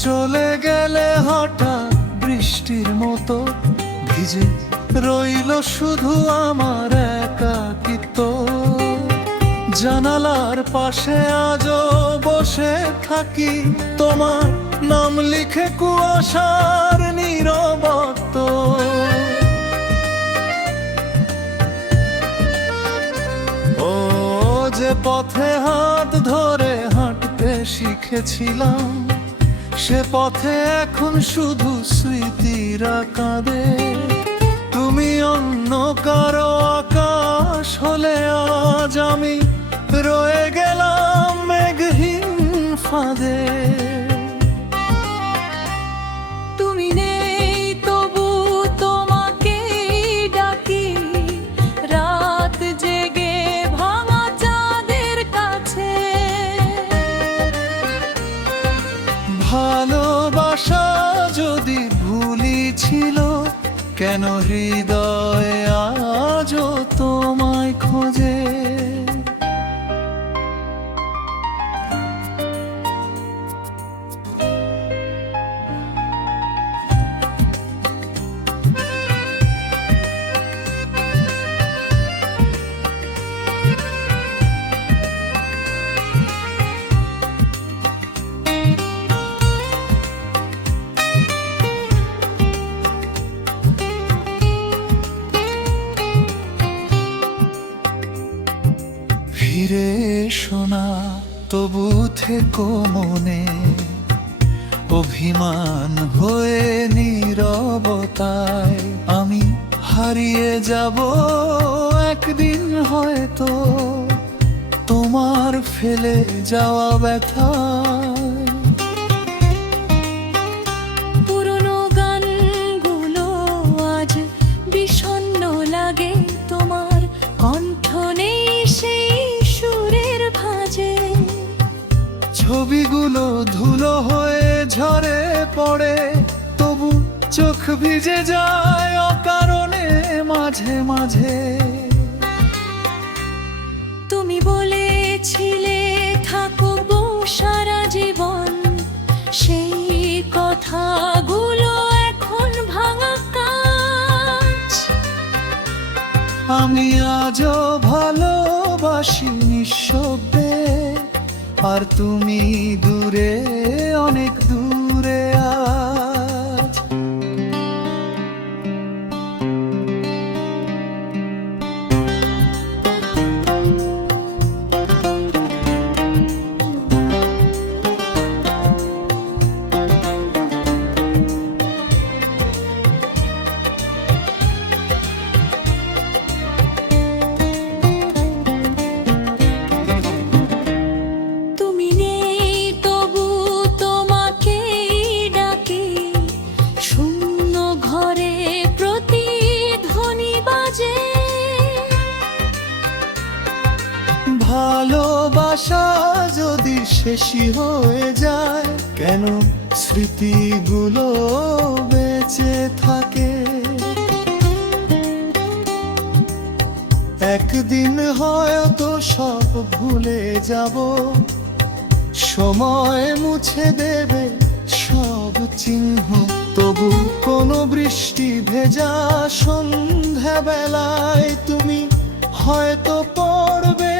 চলে গেলে হঠাৎ বৃষ্টির মতো ভিজে রইল শুধু আমার একাকিত্ব। জানালার পাশে আজও বসে থাকি, তোমার নাম লিখে কুয়াশার নীরবত্ব। ও যে পথে হাত ধরে হাঁটতে শিখেছিলাম, সে পথে এখন শুধু স্মৃতিরা কাঁদে। তুমি অন্য কারো আকাশ হলে আজ আমি রয়ে গেলাম মেঘহীন ফাঁদে। তুমি নেই তবু তোমাকে ডাকি, রাত জেগে ভাঙা চাঁদের কাছে। ভালোবাসা যদি ভুলি ছিল, কেন হৃদয়ে আজও তোমায় খোঁজে। ফিরে শোনা তবু থেকো মনে, অভিমান হয়ে নীরবতায় আমি হারিয়ে যাব একদিন হয়তো তোমার ফেলে যাওয়া ব্যথায়। পুরনো গানগুলো আজ বিষণ্ণ লাগে, তোমার কণ্ঠ নেই সেই সুরের ভাঁজে। ছবিগুলো ধুলো হয়ে ঝরে পড়ে, তবু চোখ ভিজে যায় অকারণে মাঝে মাঝে। তুমি বলেছিলে থাকবো সারা জীবন, সেই কথাগুলো এখন ভাঙা কাঁচ। আমি আজও ভালোবাসি নিঃশব্দে, আর তুমি দূরে, অনেক দূরে আজ। তুমি নেই তবু তোমাকে ডাকি, শূন্য ঘরে প্রতিধ্বনি বাজে। ভালোবাসা যদি শেষই হয়ে যায়, কেন স্মৃতিগুলো বেঁচে থাকে। একদিন হয়তো সব ভুলে যাব, সময় মুছে দেবে সব চিহ্ন। তবু কোনো বৃষ্টি ভেজা সন্ধ্যা বেলায় তুমি হয়তো পড়বে